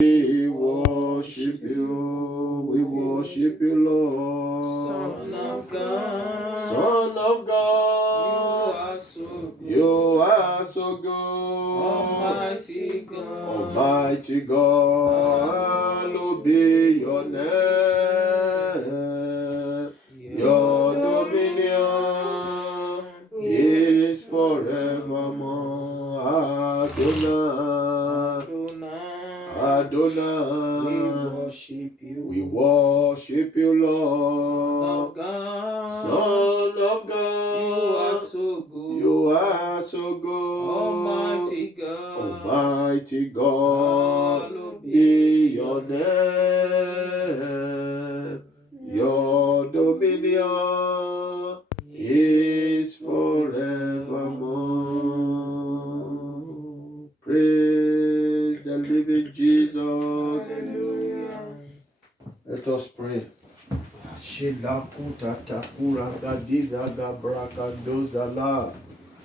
We worship you, Lord. Son of God, Son of God, you are so good. you are so good. Almighty God, Almighty God, hallowed be your name. Your dominion is forevermore. Adonai, Adonai, we worship you, Lord. Son of God, you are so good. you are so good. Almighty God, Almighty God, hallowed be your name. Your dominion is forevermore. Praise the living Jesus. Hallelujah. Let us pray. Shilakuta takura gadiza gabraka dozala.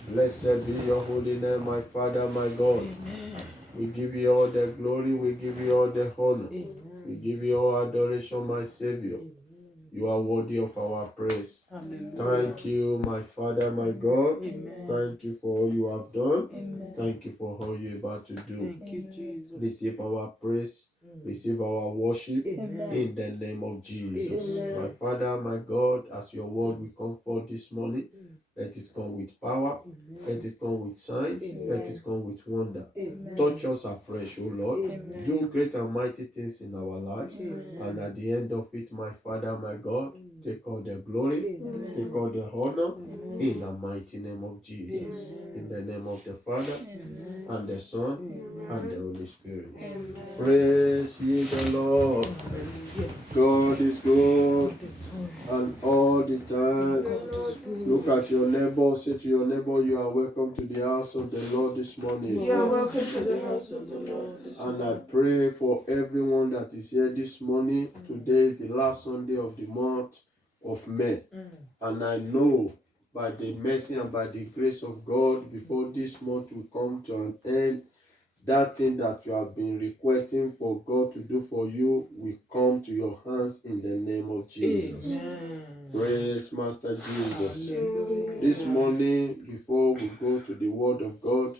Blessed be your holy name, my Father, my God. Amen. We give you all the glory, we give you all the honor. Amen. We give you all adoration, my Savior. You are worthy of our praise. Hallelujah. Thank you, my Father, my God. Amen. Thank you for all you have done. Amen. Thank you for all you're about to do. Thank you, Jesus. Receive our praise, receive our worship Amen. in the name of Jesus. Amen. My Father, my God, as your word will come forth this morning, let it come with power, let it come with signs, let it come with wonder. Amen. Touch us afresh, O Lord. Amen. Do great and mighty things in our lives. Amen. And at the end of it, my Father, my God, take all the glory, Amen. take all the honor Amen. in the mighty name of Jesus. Amen. In the name of the Father, Amen. and the Son, Amen. and the Holy Spirit. Amen. Praise ye the Lord. God is good and all the time. Look at your neighbor, say to your neighbor, you are welcome to the house of the Lord this morning. You are welcome to the house of the Lord this And I morning. pray for everyone that is here this morning. Today is the last Sunday of the month of May. And I know by the mercy and by the grace of God, before this month will come to an end, that thing that you have been requesting for God to do for you will come to your hands in the name of Jesus. Amen. Praise Master Jesus. Hallelujah. This morning, before we go to the Word of God,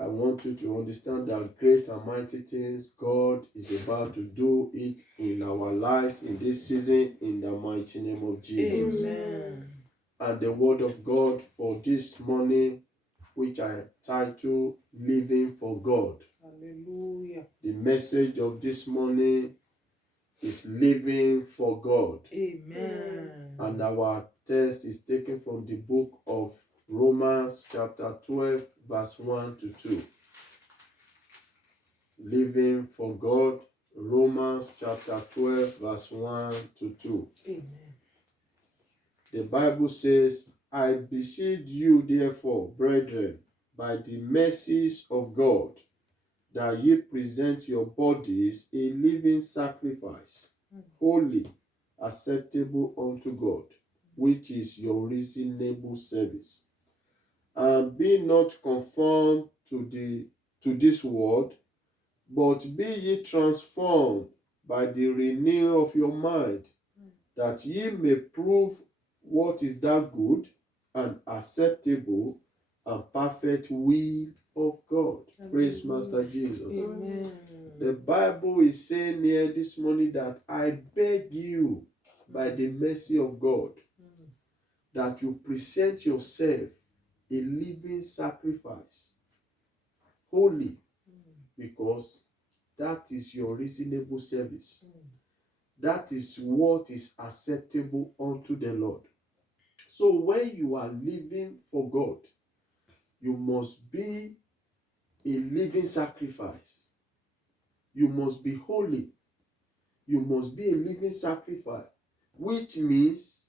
I want you to understand that great and mighty things God is about to do it in our lives in this season in the mighty name of Jesus. Amen. And the Word of God for this morning, which I title Living for God. Hallelujah. The message of this morning is Living for God. Amen. And our text is taken from the book of Romans chapter 12 verse 1 to 2. Living for God, Romans chapter 12 verse 1 to 2. Amen. The Bible says, I beseech you therefore, brethren, by the mercies of God, that ye present your bodies a living sacrifice, holy, acceptable unto God, which is your reasonable service. And be not conformed to this world, but be ye transformed by the renewal of your mind, that ye may prove what is that good and acceptable and perfect will of God. Praise Master Jesus. Amen. The Bible is saying here this morning that I beg you by the mercy of God that you present yourself a living sacrifice, holy, because that is your reasonable service. That is what is acceptable unto the Lord. So when you are living for God, you must be a living sacrifice. You must be holy. You must be a living sacrifice, which means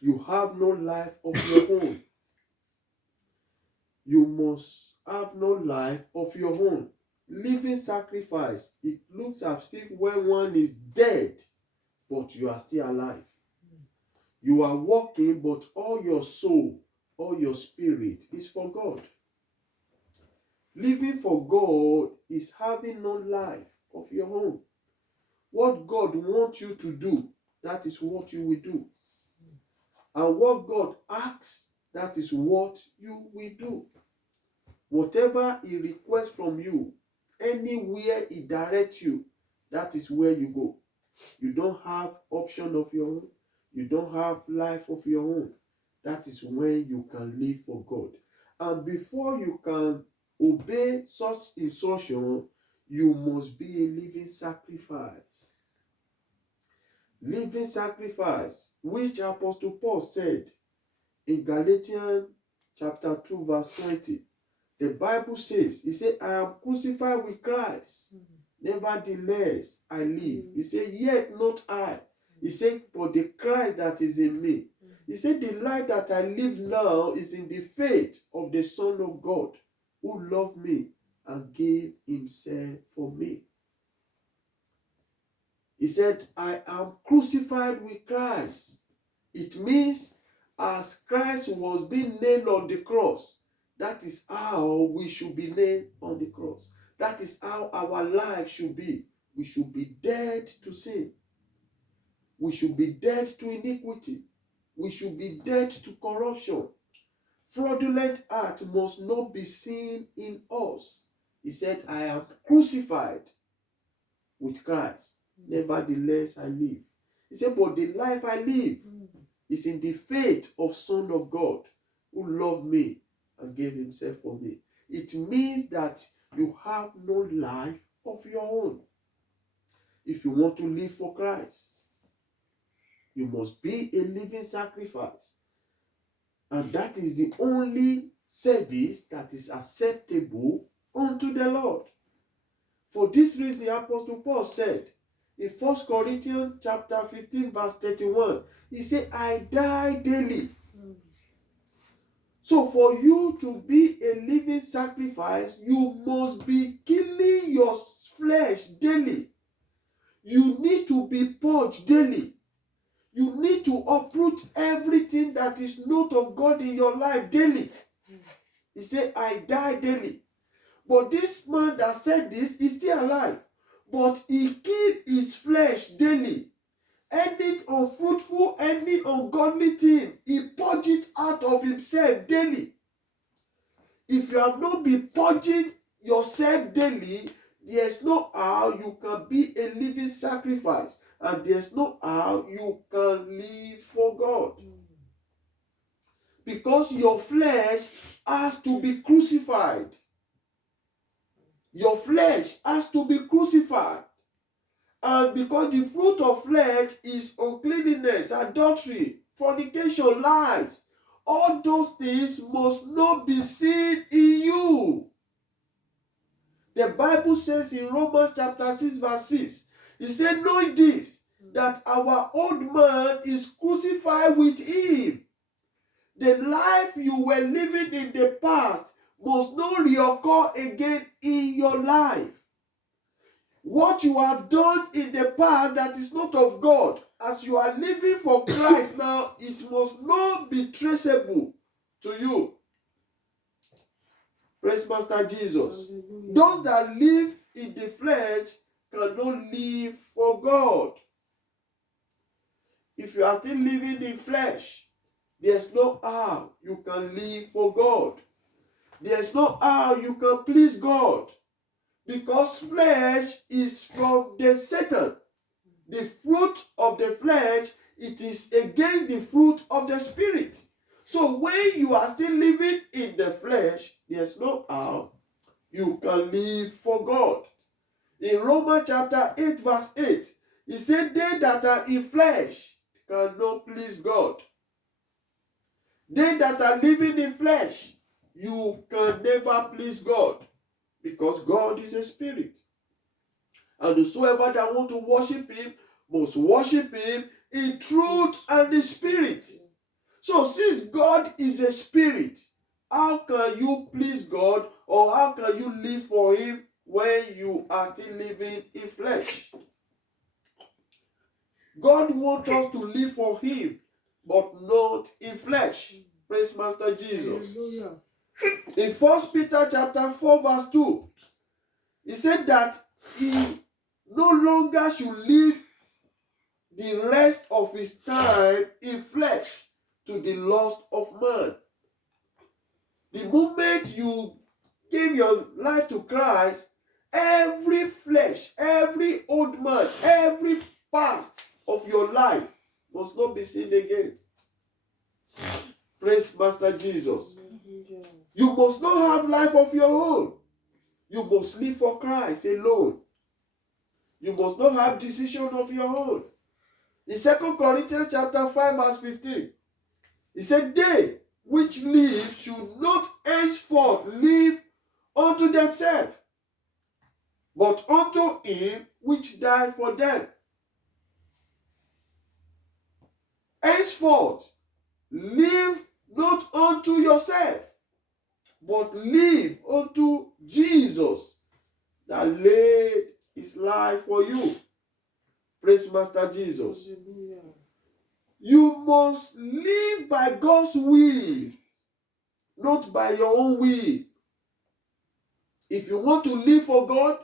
you have no life of your own. You must have no life of your own. Living sacrifice, it looks as if when one is dead, but you are still alive. You are walking, but all your soul, all your spirit is for God. Living for God is having no life of your own. What God wants you to do, that is what you will do. And what God asks, that is what you will do. Whatever He requests from you, anywhere He directs you, that is where you go. You don't have option of your own. You don't have life of your own. That is when you can live for God. And before you can obey such instruction, you must be a living sacrifice. Living sacrifice, which Apostle Paul said in Galatians chapter 2 verse 20. The Bible says, he said, I am crucified with Christ. Nevertheless, I live. He said, yet not I. He said, but the Christ that is in me. He said, the life that I live now is in the faith of the Son of God, who loved me and gave himself for me. He said, I am crucified with Christ. It means as Christ was being nailed on the cross, that is how we should be nailed on the cross. That is how our life should be. We should be dead to sin. We should be dead to iniquity. We should be dead to corruption. Fraudulent act must not be seen in us. He said, I am crucified with Christ. Nevertheless, I live. He said, but the life I live is in the faith of Son of God, who loved me and gave himself for me. It means that you have no life of your own. If you want to live for Christ, you must be a living sacrifice. And that is the only service that is acceptable unto the Lord. For this reason, Apostle Paul said in 1 Corinthians chapter 15 verse 31, he said, I die daily. So for you to be a living sacrifice, you must be killing your flesh daily. You need to be purged daily. You need to uproot everything that is not of God in your life daily. He said, I die daily. But this man that said this is still alive. But he killed his flesh daily. Any unfruitful, any ungodly thing, he purged it out of himself daily. If you have not been purging yourself daily, there's no how you can be a living sacrifice. And there's no how you can live for God. Because your flesh has to be crucified. Your flesh has to be crucified. And because the fruit of flesh is uncleanness, adultery, fornication, lies, all those things must not be seen in you. The Bible says in Romans chapter 6 verse 6, he said, knowing this, that our old man is crucified with him. The life you were living in the past must not reoccur again in your life. What you have done in the past that is not of God, as you are living for Christ now, it must not be traceable to you. Praise Master Jesus. Hallelujah. Those that live in the flesh cannot live for God. If you are still living in flesh, there's no how you can live for God. There's no how you can please God. Because flesh is from the Satan. The fruit of the flesh, it is against the fruit of the Spirit. So when you are still living in the flesh, there's no how you can live for God. In Romans chapter 8 verse 8, he said, they that are in flesh cannot please God. They that are living in flesh, you can never please God. Because God is a spirit. And whosoever that want to worship him must worship him in truth and in spirit. So since God is a spirit, how can you please God, or how can you live for him when you are still living in flesh? God wants us to live for him, but not in flesh. Praise Master Jesus. Hallelujah. In 1 Peter chapter 4 verse 2, he said that he no longer should live the rest of his time in flesh to the lust of man. The moment you give your life to Christ, every flesh, every old man, every past of your life must not be seen again. Praise Master Jesus. You must not have life of your own. You must live for Christ alone. You must not have decision of your own. In 2 Corinthians chapter 5 verse 15, he said, they which live should not henceforth live unto themselves, but unto him which died for them. Henceforth, live not unto yourself, but live unto Jesus that laid his life for you. Praise Master Jesus. Hallelujah. You must live by God's will, not by your own will. If you want to live for God,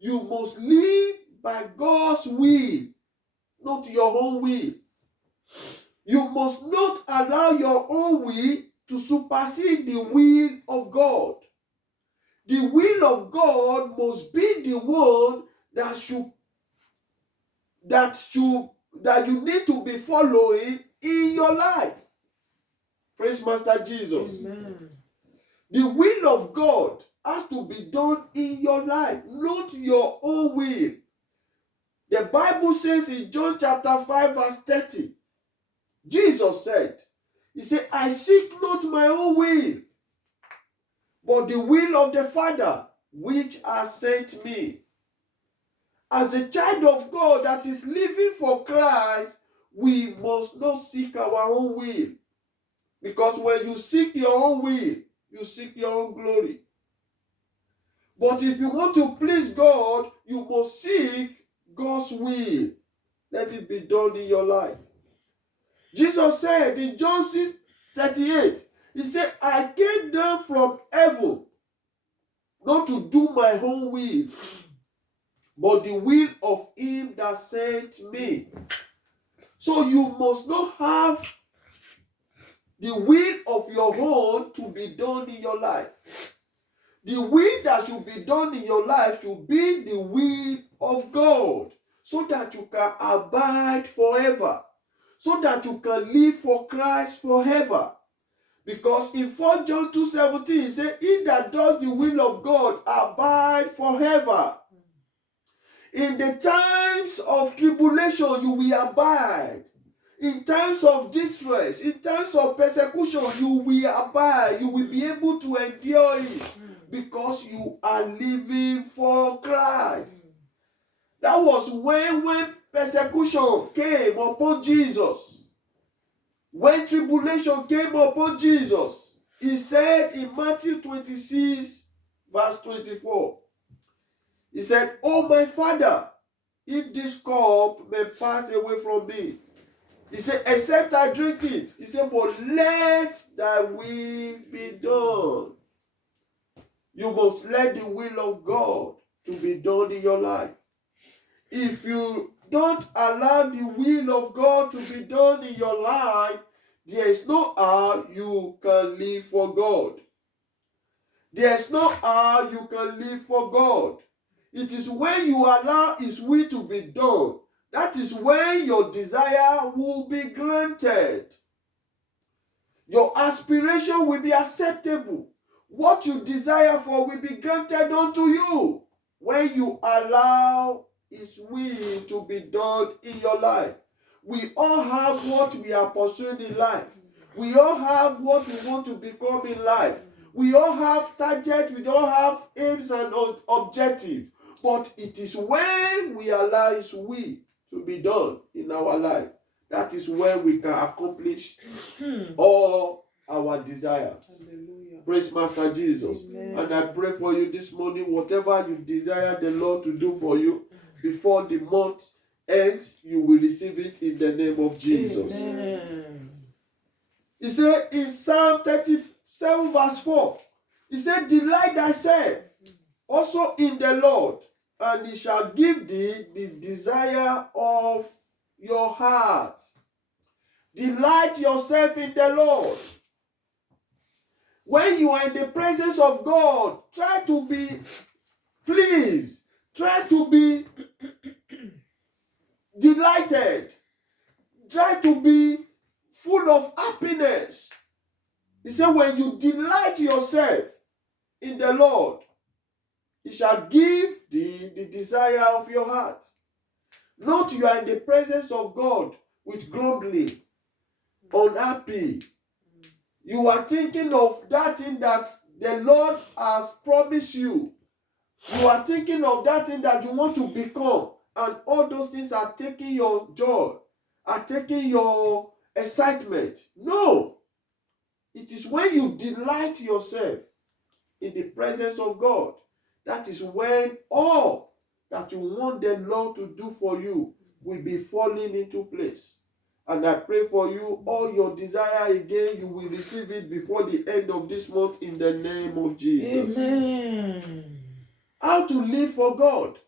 you must live by God's will, not your own will. You must not allow your own will to supersede the will of God. The will of God must be the one that you need to be following in your life. Praise Master Jesus. Amen. The will of God has to be done in your life, not your own will. The Bible says in John chapter 5 verse 30, Jesus said, he said, I seek not my own will, but the will of the Father which has sent me. As a child of God that is living for Christ, we must not seek our own will. Because when you seek your own will, you seek your own glory. But if you want to please God, you must seek God's will. Let it be done in your life. Jesus said in John 6:38, he said, I came down from heaven not to do my own will, but the will of him that sent me. So you must not have the will of your own to be done in your life. The will that should be done in your life should be the will of God, so that you can abide forever, so that you can live for Christ forever. Because in 4 John 2:17, he said, he that does the will of God abide forever. In the times of tribulation, you will abide. In times of distress, in times of persecution, you will abide. You will be able to endure it because you are living for Christ. That was when persecution came upon Jesus. When tribulation came upon Jesus, he said in Matthew 26, verse 24, he said, oh my Father, if this cup may pass away from me. He said, except I drink it. He said, but let thy will be done. You must let the will of God to be done in your life. If you don't allow the will of God to be done in your life, there is no how you can live for God. There is no how you can live for God. It is when you allow his will to be done, that is when your desire will be granted. Your aspiration will be acceptable. What you desire for will be granted unto you when you allow his will to be done in your life. We all have what we are pursuing in life. We all have what we want to become in life. We all have targets, we all have aims and objectives. But it is when we allow his will to be done in our life, that is when we can accomplish all our desires. Hallelujah. Praise Master Jesus. Amen. And I pray for you this morning, whatever you desire the Lord to do for you, before the month ends, you will receive it in the name of Jesus. Amen. He said in Psalm 37 verse 4, He said, delight thyself also in the Lord, and he shall give thee the desire of your heart. Delight yourself in the Lord. When you are in the presence of God, try to be pleased. Try to be delighted. Try to be full of happiness. He said, when you delight yourself in the Lord, he shall give thee the desire of your heart. Not you are in the presence of God with grumbling, unhappy. You are thinking of that thing that the Lord has promised you. You are thinking of that thing that you want to become. And all those things are taking your joy, are taking your excitement. No. It is when you delight yourself in the presence of God. That is when all that you want the Lord to do for you will be falling into place. And I pray for you, all your desire again, you will receive it before the end of this month in the name of Jesus. Amen. How to live for God?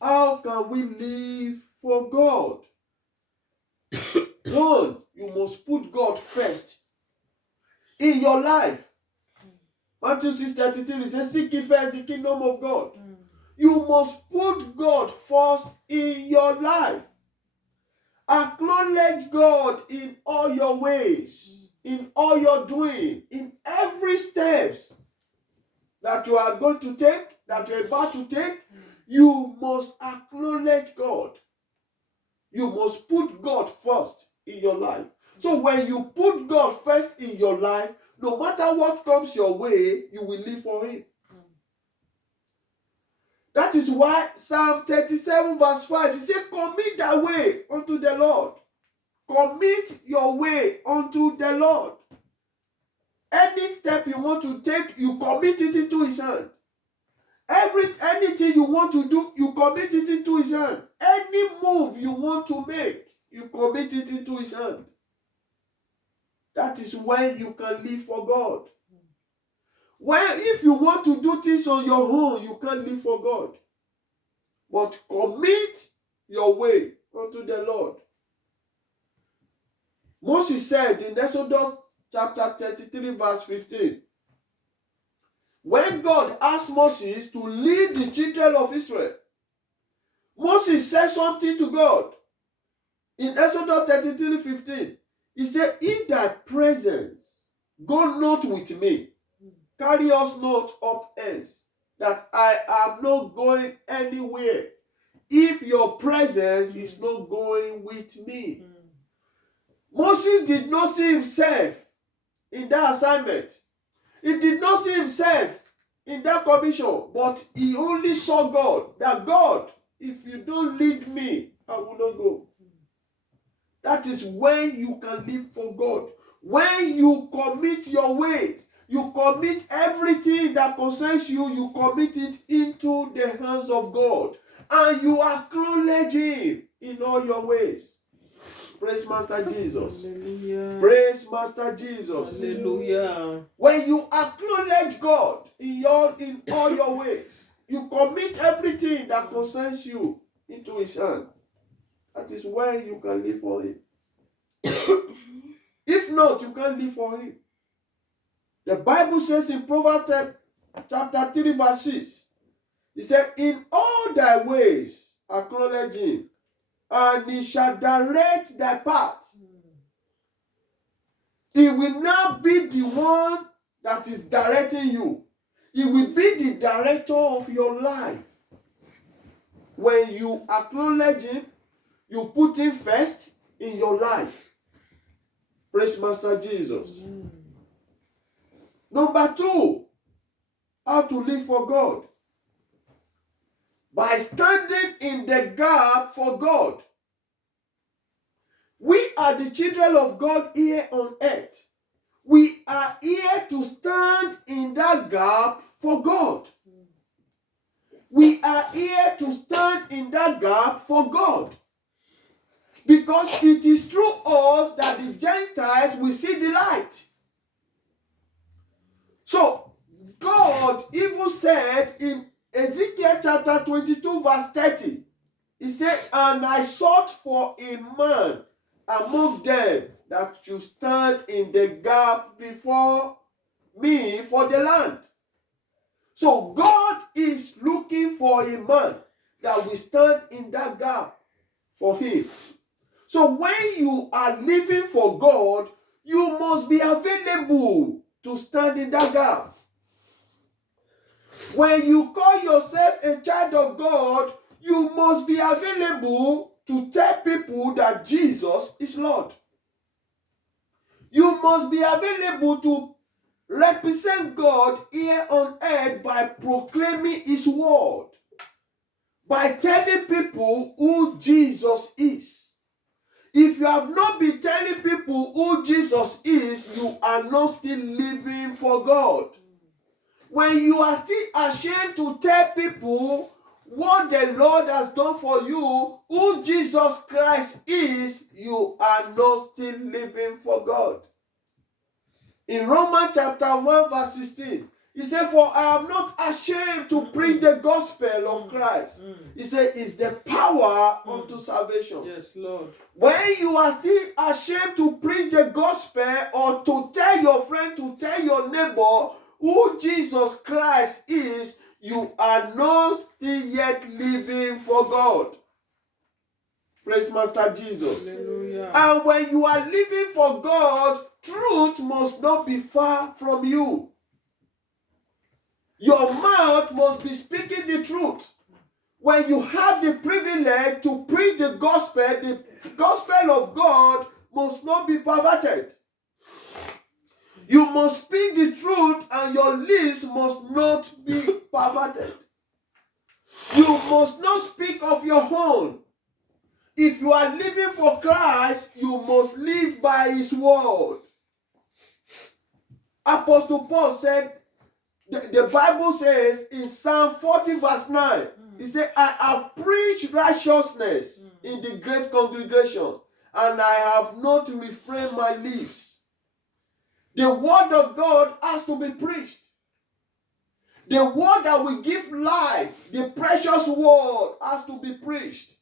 How can we live for God? One, you must put God first in your life. Matthew 6:33 says, seek ye first the kingdom of God. You must put God first in your life. Acknowledge God in all your ways, in all your doing, in every steps that you are going to take, that you are about to take. You must acknowledge God. You must put God first in your life. So when you put God first in your life, no matter what comes your way, you will live for him. That is why Psalm 37 verse 5, he said, commit thy way unto the Lord. Commit your way unto the Lord. Any step you want to take, you commit it into his hand. Anything you want to do, you commit it into his hand. Any move you want to make, you commit it into his hand. That is when you can live for God. When if you want to do things on your own, you can't live for God. But commit your way unto the Lord. Moses said in Exodus chapter 33 verse 15, when God asked Moses to lead the children of Israel, Moses said something to God. In Exodus 33:15, he said, if thy presence go not with me, carry us not up hence, that I am not going anywhere, if your presence is not going with me. Moses did not see himself in that assignment. He did not see himself in that commission, but he only saw God. That God, if you don't lead me, I will not go. That is when you can live for God. When you commit your ways, you commit everything that concerns you, you commit it into the hands of God. And you acknowledge him in all your ways. Praise Master Jesus. Hallelujah. Praise Master Jesus. Hallelujah. When you acknowledge God in all your ways, you commit everything that concerns you into his hand. That is when you can live for him. If not, you can't live for him. The Bible says in Proverbs chapter 3 verse 6, it said, in all thy ways acknowledge him, and he shall direct thy path. He will not be the one that is directing you. He will be the director of your life. When you acknowledge him, you put him first in your life. Praise Master Jesus. Number 2, how to live for God. By standing in the gap for God. We are the children of God here on earth. We are here to stand in that gap for God. We are here to stand in that gap for God. Because it is through us that the Gentiles will see the light. So God even said in Ezekiel chapter 22 verse 30, he said, and I sought for a man among them that should stand in the gap before me for the land. So God is looking for a man that will stand in that gap for him. So when you are living for God, you must be available to stand in that gap. When you call yourself a child of God, you must be available to tell people that Jesus is Lord. You must be available to represent God here on earth by proclaiming His word, by telling people who Jesus is. If you have not been telling people who Jesus is, you are not still living for God. When you are still ashamed to tell people what the Lord has done for you, who Jesus Christ is, you are not still living for God. In Romans chapter 1 verse 16, he said, for I am not ashamed to preach the gospel of Christ. He said, it's the power unto salvation. Yes, Lord. When you are still ashamed to preach the gospel or to tell your friend, to tell your neighbor who Jesus Christ is, you are not still yet living for God. Praise Master Jesus. Hallelujah. And when you are living for God, truth must not be far from you. Your mouth must be speaking the truth. When you have the privilege to preach the gospel of God must not be perverted. You must speak the truth and your lips must not be perverted. You must not speak of your own. If you are living for Christ, you must live by His word. Apostle Paul said, the Bible says in Psalm 40 verse 9, he said, I have preached righteousness in the great congregation, and I have not refrained my lips. The word of God has to be preached. The word that will give life, the precious word, has to be preached.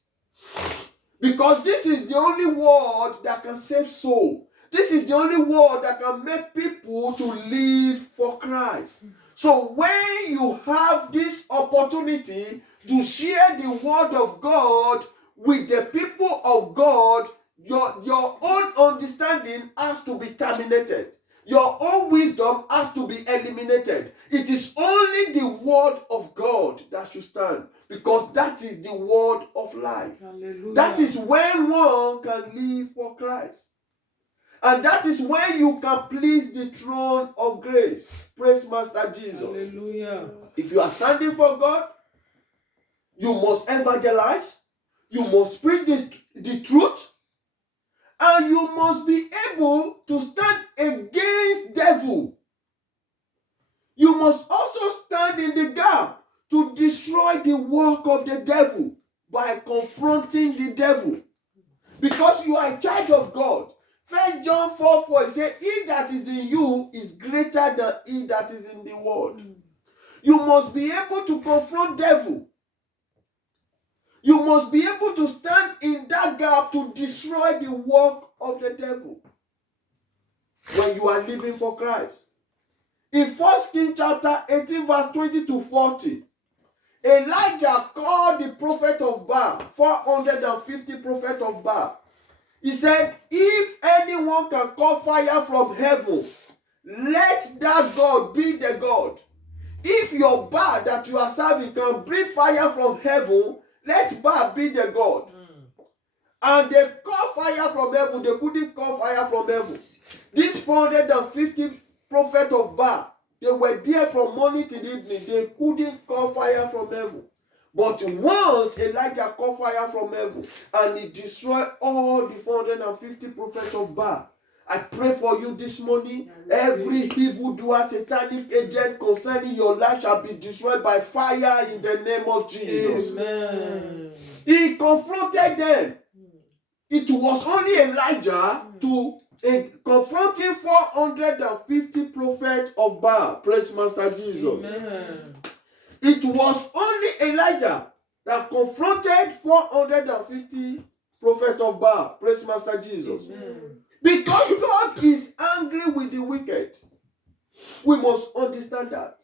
Because this is the only word that can save soul. This is the only word that can make people to live for Christ. So when you have this opportunity to share the word of God with the people of God, your own understanding has to be terminated. Your own wisdom has to be eliminated. It is only the word of God that should stand, because that is the word of life. Hallelujah. That is when one can live for Christ. And that is when you can please the throne of grace. Praise Master Jesus. Hallelujah. If you are standing for God, you must evangelize. You must preach the truth. And you must be able to stand against devil. You must also stand in the gap to destroy the work of the devil by confronting the devil. Because you are a child of God. 1 John 4:4 says, he that is in you is greater than he that is in the world. You must be able to confront devil. You must be able to stand in that gap to destroy the work of the devil when you are living for Christ. In 1 Kings chapter 18 verse 20 to 40, Elijah called the prophet of Baal, 450 prophet of Baal. He said, if anyone can call fire from heaven, let that God be the God. If your Baal that you are serving can bring fire from heaven, let Baal be the God. And they call fire from heaven. They couldn't call fire from heaven. These 450 prophets of Baal, they were there from morning till evening. They couldn't call fire from heaven. But once Elijah called fire from heaven and he destroyed all the 450 prophets of Baal. I pray for you this morning. Every evildoer, satanic agent concerning your life shall be destroyed by fire in the name of Jesus. Amen. He confronted them. It was only Elijah to confronting 450 prophets of Baal. Praise Master Jesus. Amen. It was only Elijah that confronted 450 prophets of Baal. Praise Master Jesus. Amen. Because God is angry with the wicked. We must understand that.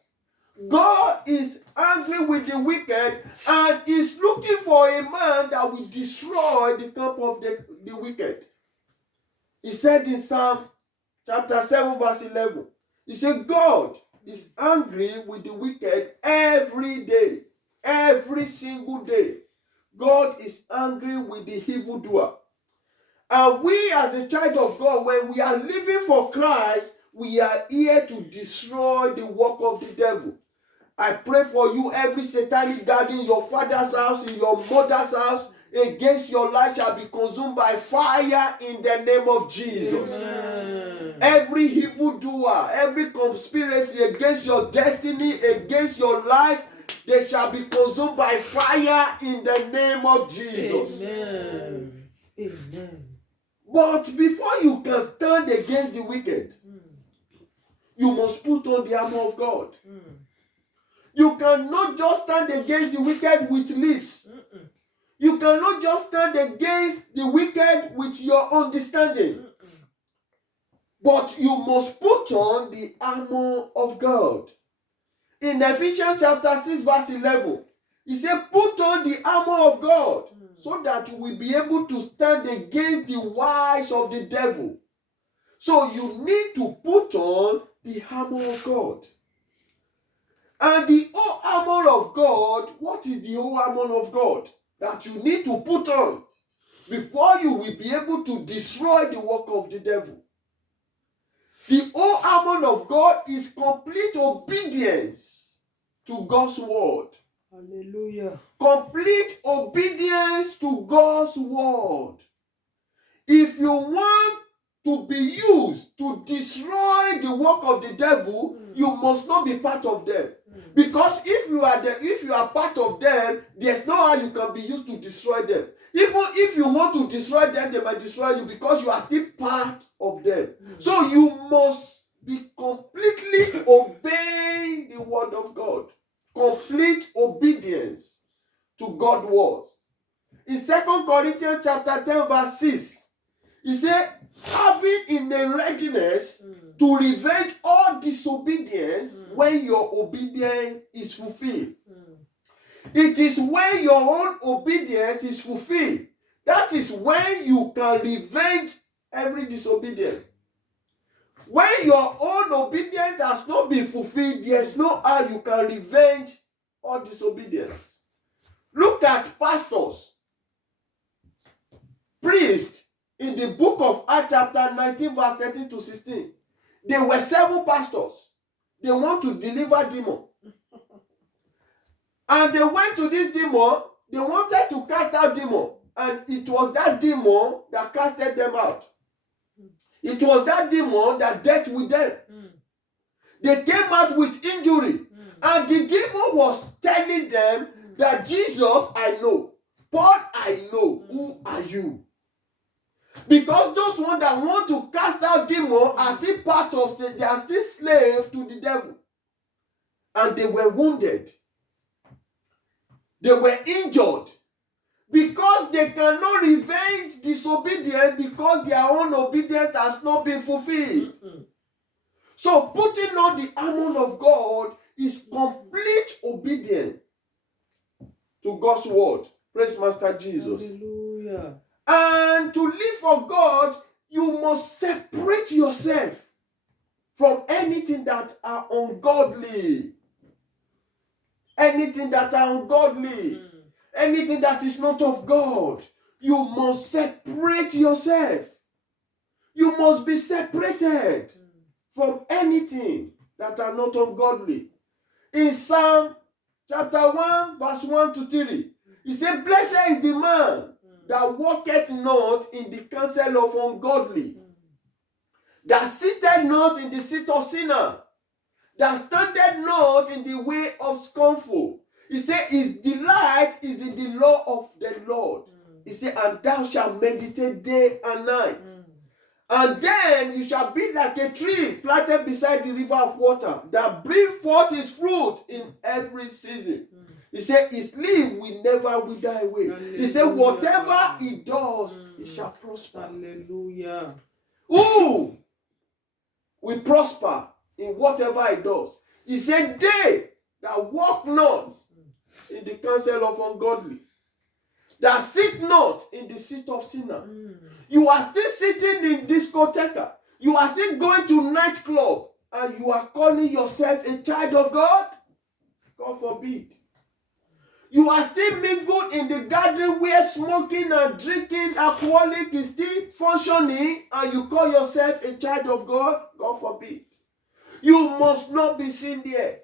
God is angry with the wicked and is looking for a man that will destroy the camp of the wicked. He said in Psalm chapter 7 verse 11, he said God is angry with the wicked every day, every single day. God is angry with the evildoer. And we as a child of God, when we are living for Christ, we are here to destroy the work of the devil. I pray for you, every satanic gathering in your father's house, in your mother's house, against your life shall be consumed by fire in the name of Jesus. Amen. Every evildoer, every conspiracy against your destiny, against your life, they shall be consumed by fire in the name of Jesus. Amen. Amen. But before you can stand against the wicked, you must put on the armor of God. You cannot just stand against the wicked with lips. You cannot just stand against the wicked with your understanding. But you must put on the armor of God. In Ephesians chapter 6 verse 11, he said, put on the armor of God so that you will be able to stand against the wiles of the devil. So you need to put on the armor of God. And the whole armor of God, what is the whole armor of God that you need to put on before you will be able to destroy the work of the devil? The whole armor of God is complete obedience to God's word. Hallelujah. Complete obedience to God's word. If you want to be used to destroy the work of the devil, you must not be part of them. Because if you are part of them, there's no how you can be used to destroy them. Even if you want to destroy them, they might destroy you because you are still part of them. So you must be completely obeying the word of God. Complete obedience to God's word. In 2 Corinthians chapter 10 verse 6, he said, having in a readiness to revenge all disobedience when your obedience is fulfilled. It is when your own obedience is fulfilled. That is when you can revenge every disobedience. When your own obedience has not been fulfilled, there's no how you can revenge all disobedience. Look at pastors, priests, in the book of Acts chapter 19 verse 13 to 16. There were 7 pastors. They want to deliver demon. And they went to this demon. They wanted to cast out demon. And it was that demon that casted them out. It was that demon that dealt with them. They came out with injury. And the demon was telling them that Jesus, I know. Paul, I know. Who are you? Because those ones that want to cast out demons are still part of they are still slaves to the devil. And they were wounded. They were injured. Because they cannot revenge disobedience because their own obedience has not been fulfilled. So putting on the armor of God is complete obedience to God's word. Praise Master Jesus. Hallelujah. And to live for God, you must separate yourself from anything that are ungodly. Anything that are ungodly. Anything that is not of God. You must separate yourself. You must be separated from anything that are not ungodly. In Psalm chapter 1 verse 1 to 3, he said, blessed is the man that walketh not in the counsel of ungodly, that sitteth not in the seat of sinner, that standeth not in the way of scornful. He said, his delight is in the law of the Lord. He said, and thou shalt meditate day and night. And then you shall be like a tree planted beside the river of water that bring forth its fruit in every season. He said his leaf will never wither away. He said whatever he does, he shall prosper. Hallelujah. Who will prosper in whatever he does? He said they that walk not in the counsel of ungodly, that sit not in the seat of sinner. You are still sitting in discotheque. You are still going to nightclub, and you are calling yourself a child of God? God forbid. You are still mingled in the garden where smoking and drinking alcoholic is still functioning, and you call yourself a child of God? God forbid. You must not be seen there.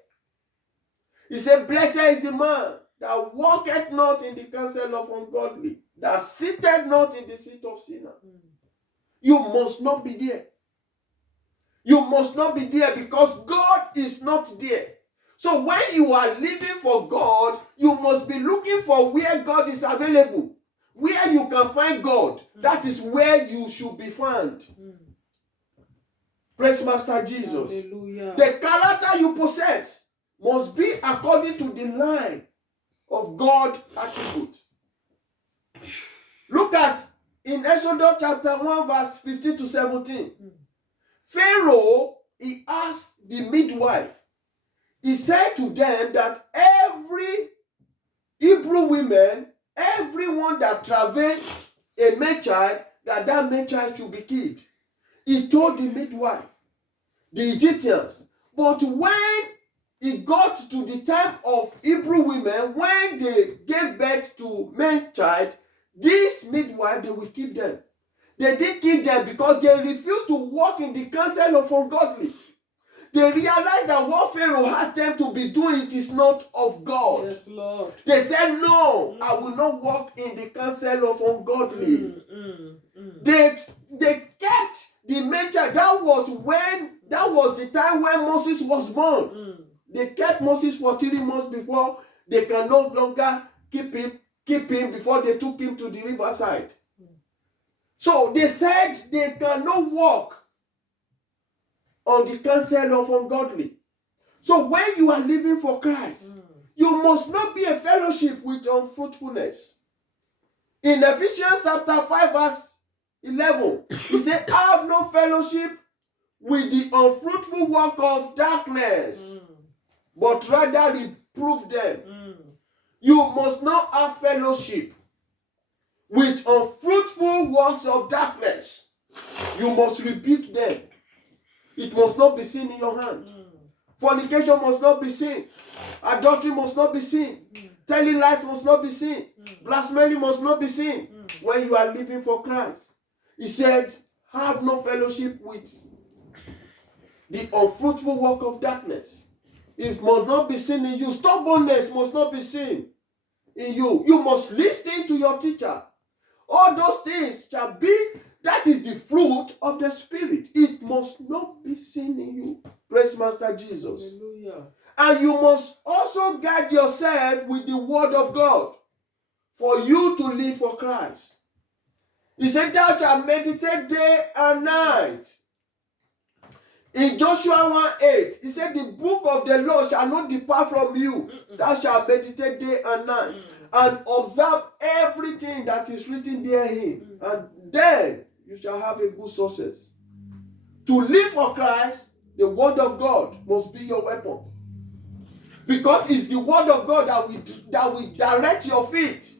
He said, blessed is the man that walketh not in the counsel of ungodly, that sitteth not in the seat of sinner. You must not be there. You must not be there because God is not there. So when you are living for God, you must be looking for where God is available, where you can find God. That is where you should be found. Praise Master Jesus. Hallelujah. The character you possess must be according to the line of God attribute. Look at in Exodus chapter 1 verse 15 to 17. Pharaoh, he asked the midwife. He said to them that every Hebrew woman, everyone that travailed a male child, that male child should be killed. He told the midwife, the Egyptians. But when it got to the time of Hebrew women, when they gave birth to male child, this midwife, they will kill them. They didn't kill them because they refused to walk in the counsel of ungodly. They realized that what Pharaoh asked them to be doing, it is not of God. Yes, Lord. They said, no, I will not walk in the counsel of ungodly. They kept the male child. That was the time when Moses was born. They kept Moses for 3 months before they can no longer keep him before they took him to the riverside. So they said they cannot walk on the counsel of ungodly. So when you are living for Christ, you must not be a fellowship with unfruitfulness. In Ephesians chapter 5 verse 11, he said, have no fellowship with the unfruitful work of darkness, but rather reprove them. You must not have fellowship with unfruitful works of darkness. You must rebuke them. It must not be seen in your hand. Fornication must not be seen. Adultery must not be seen. Telling lies must not be seen. Blasphemy must not be seen. When you are living for Christ, he said, have no fellowship with the unfruitful work of darkness. It must not be seen in you. Stubbornness must not be seen in you. You must listen to your teacher. All those things shall be, that is the fruit of the Spirit. It must not be seen in you. Praise Master Jesus. Hallelujah. And you must also guide yourself with the word of God for you to live for Christ. He said, thou shalt meditate day and night. In Joshua 1:8, he said, the book of the law shall not depart from you. Thou shalt meditate day and night and observe everything that is written therein. And then you shall have a good success. To live for Christ, the word of God must be your weapon. Because it's the word of God that will direct your feet.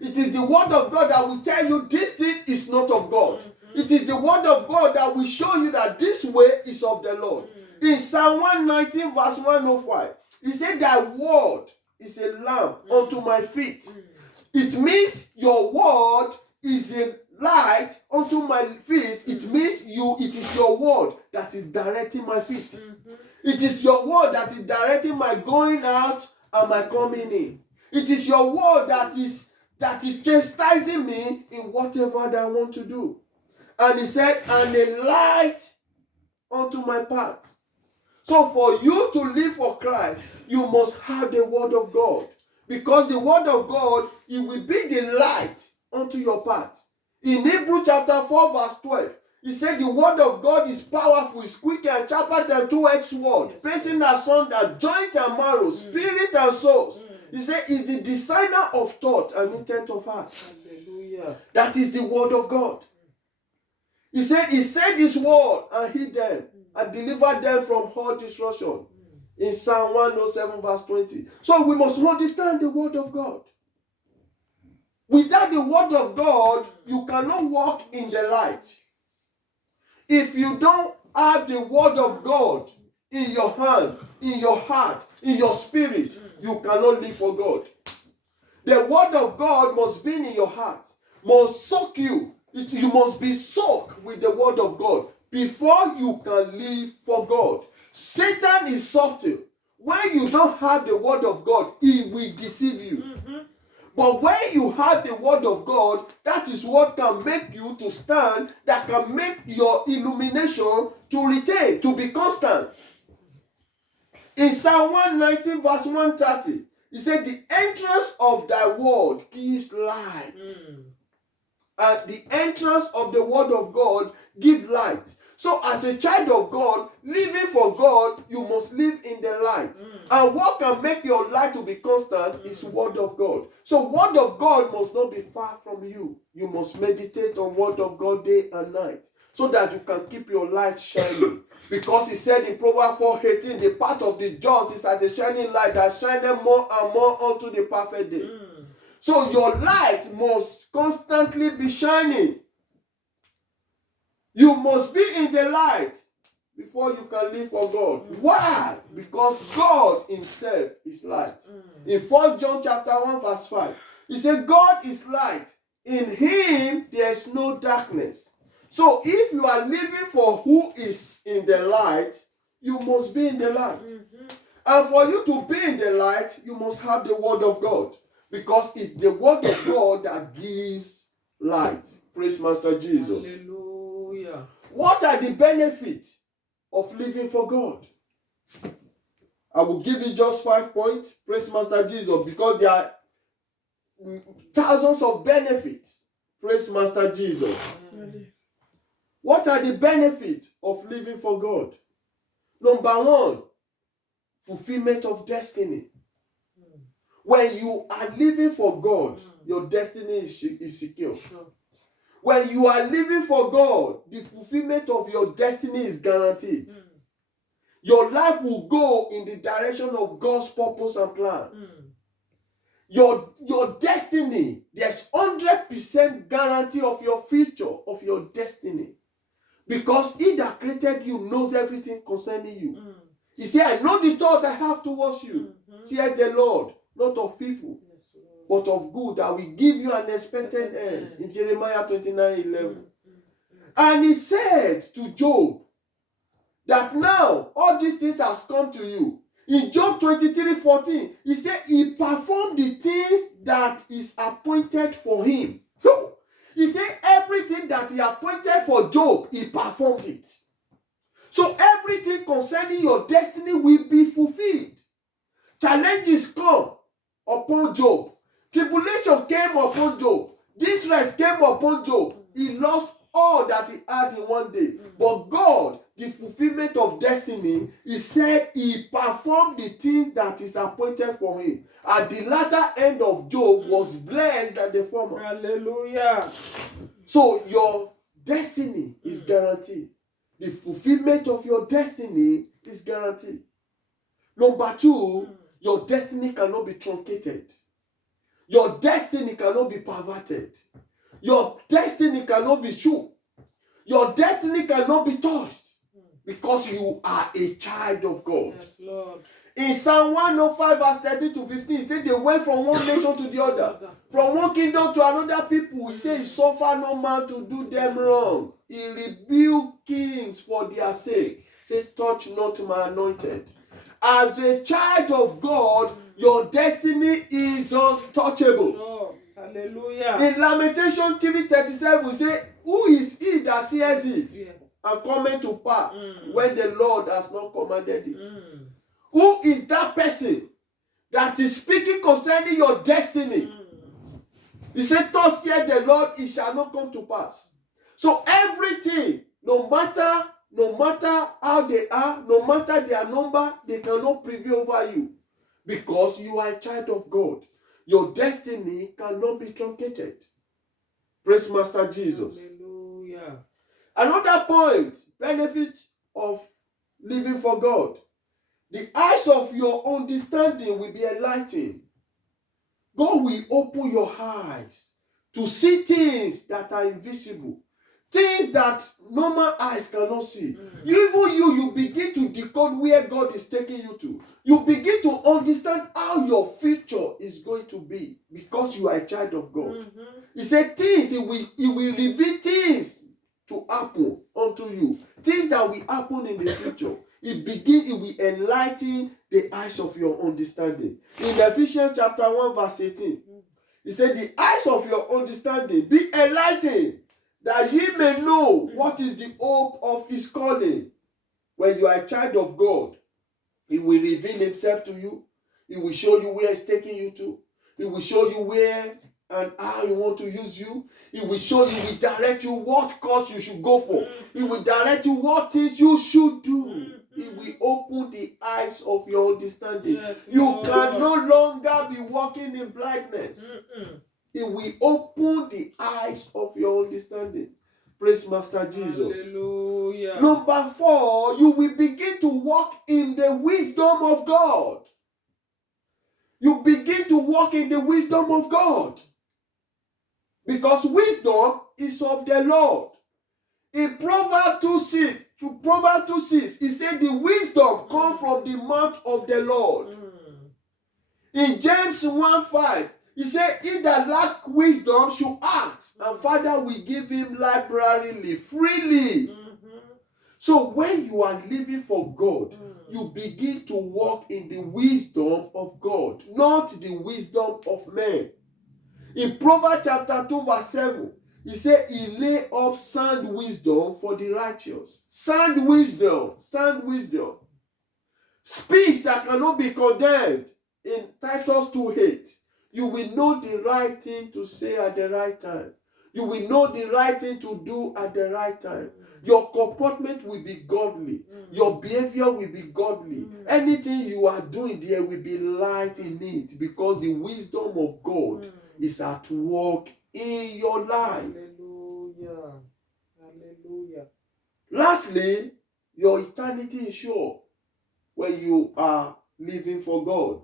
It is the word of God that will tell you this thing is not of God. It is the word of God that will show you that this way is of the Lord. In Psalm 119 verse 105, he said, thy word is a lamp unto my feet. It means your word is a light unto my feet. It means it is your word that is directing my feet. It is your word that is directing my going out and my coming in. It is your word that is chastising me in whatever that I want to do. And he said, and a light unto my path. So for you to live for Christ, you must have the word of God. Because the word of God, it will be the light unto your path. In Hebrews chapter 4 verse 12, He said the word of God is powerful, is quick and sharper than two-edged sword, Yes. piercing asunder joint and marrow, spirit and souls. He said is the designer of thought and intent of heart. Hallelujah. That is the word of God. He said his word and hid them and delivered them from all destruction. In Psalm 107 verse 20. So we must understand the word of God. Without the word of God, you cannot walk in the light. If you don't have the word of God in your hand, in your heart, in your spirit, you cannot live for God. The word of God must be in your heart, must soak you. You must be soaked with the word of God before you can live for God. Satan is subtle. When you don't have the word of God, he will deceive you. But when you have the word of God, that is what can make you to stand, that can make your illumination to retain, to be constant. In Psalm 119 verse 130, he said, the entrance of thy word gives light. And the entrance of the word of God gives light. So as a child of God, living for God, you must live in the light. And what can make your light to be constant is word of God. So word of God must not be far from you. You must meditate on word of God day and night, so that you can keep your light shining. Because he said in Proverbs 4:18, the path of the just is as a shining light that shineth more and more unto the perfect day. So your light must constantly be shining. You must be in the light before you can live for God. Why? Because God himself is light. In 1 John chapter 1 verse 5, he said God is light. In him there is no darkness. So if you are living for who is in the light, you must be in the light. And for you to be in the light, you must have the word of God. Because it's the word of God that gives light. Praise Master Jesus. Hallelujah. What are the benefits of living for God? I will give you just 5 points. Praise Master Jesus. Because there are thousands of benefits. Praise Master Jesus. What are the benefits of living for God? Number 1, fulfillment of destiny. When you are living for God, your destiny is secure. Sure. When you are living for God, the fulfillment of your destiny is guaranteed. Your life will go in the direction of God's purpose and plan. Your destiny, there's 100% guarantee of your future, of your destiny. Because he that created you knows everything concerning you. He said, I know the thought I have towards you, says the Lord, not of people, Yes, Lord. but of good, that will give you an expected end. In Jeremiah 29:11. And he said to Job that now all these things has come to you. In Job 23:14, he said he performed the things that is appointed for him. He said everything that he appointed for Job, he performed it. So everything concerning your destiny will be fulfilled. Challenges come upon Job. Tribulation came upon Job. Distress came upon Job. He lost all that he had in one day. But God, the fulfillment of destiny, he said he performed the things that is appointed for him. And the latter end of Job was blessed than the former. Hallelujah. So your destiny is guaranteed. The fulfillment of your destiny is guaranteed. Number 2, your destiny cannot be truncated. Your destiny cannot be perverted. Your destiny cannot be shook. Your destiny cannot be touched. Because you are a child of God. Yes, Lord. In Psalm 105 verse 13 to 15, he said they went from one nation to the other. From one kingdom to another people. He said he suffered no man to do them wrong. He rebuked kings for their sake. Say, touch not my anointed. As a child of God, your destiny is untouchable. Sure. Hallelujah. In Lamentation 3:37, we say, who is he that sees it Yeah. and cometh to pass when the Lord has not commanded it? Mm. Who is that person that is speaking concerning your destiny? He said, thus saith the Lord, it shall not come to pass. So everything No matter how they are, no matter their number, they cannot prevail over you. Because you are a child of God. Your destiny cannot be truncated. Praise Master Jesus. Hallelujah. Another point, benefit of living for God. The eyes of your understanding will be enlightened. God will open your eyes to see things that are invisible. Things that normal eyes cannot see. You begin to decode where God is taking you to. You begin to understand how your future is going to be because you are a child of God. He said things, he will reveal things to happen unto you. Things that will happen in the future. It will enlighten the eyes of your understanding. In Ephesians chapter 1 verse 18, he said, the eyes of your understanding be enlightened, that ye may know what is the hope of his calling. When you are a child of God, he will reveal himself to you. He will show you where he's taking you to. He will show you where and how he wants to use you. He will show you, he will direct you what course you should go for. He will direct you what things you should do. He will open the eyes of your understanding. Yes, You Lord. can no longer be walking in blindness. It will open the eyes of your understanding. Praise Master Jesus. Hallelujah. Number 4, you will begin to walk in the wisdom of God. You begin to walk in the wisdom of God. Because wisdom is of the Lord. In Proverbs 2:6, he said the wisdom comes from the mouth of the Lord. In James 1:5, he said, he that lack wisdom should ask, and Father will give him liberally, freely. So when you are living for God, you begin to walk in the wisdom of God, not the wisdom of men. In Proverbs chapter 2 verse 7, he said he lay up sound wisdom for the righteous. Sound wisdom. Speech that cannot be condemned. In Titus 2:8, you will know the right thing to say at the right time. You will know the right thing to do at the right time. Your comportment will be godly. Your behavior will be godly. Anything you are doing, there will be light in it because the wisdom of God is at work in your life. Hallelujah. Hallelujah. Lastly, your eternity is sure when you are living for God.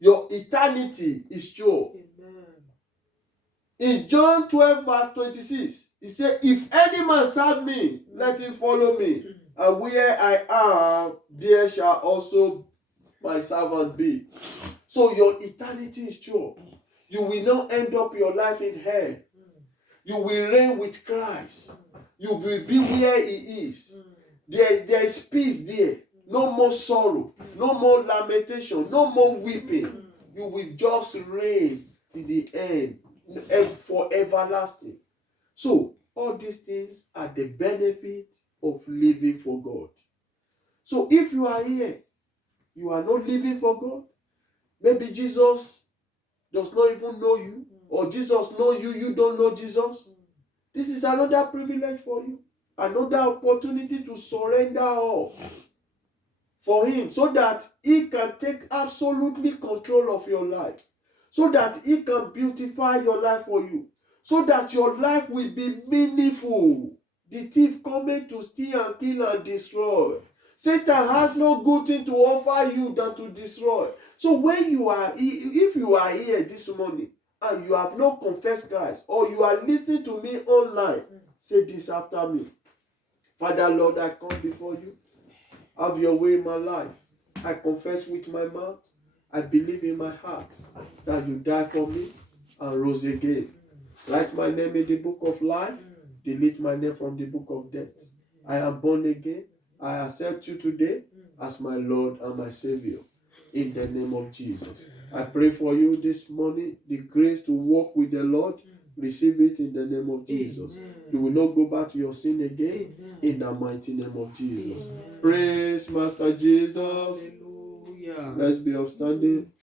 Your eternity is sure. Amen. In John 12 verse 26, he said, if any man serve me, let him follow me. And where I am, there shall also my servant be. So your eternity is sure. You will not end up your life in hell. You will reign with Christ. You will be where he is. There is peace there. No more sorrow. No more lamentation. No more weeping. You will just reign to the end. For everlasting. So all these things are the benefit of living for God. So if you are here, you are not living for God, maybe Jesus does not even know you, or Jesus knows you, you don't know Jesus. This is another privilege for you, another opportunity to surrender all for him, so that he can take absolutely control of your life, so that he can beautify your life for you, so that your life will be meaningful. The thief coming to steal and kill and destroy. Satan has no good thing to offer you than to destroy. So when you are, if you are here this morning and you have not confessed Christ, or you are listening to me online, say this after me. Father, Lord, I come before you. Have your way in my life. I confess with my mouth. I believe in my heart that you died for me and rose again. Write my name in the book of life. Delete my name from the book of death. I am born again. I accept you today as my Lord and my Savior. In the name of Jesus. I pray for you this morning, the grace to walk with the Lord. Receive it in the name of Jesus. Amen. You will not go back to your sin again. Amen. In the mighty name of Jesus. Amen. Praise Master Jesus. Hallelujah. Let's be upstanding.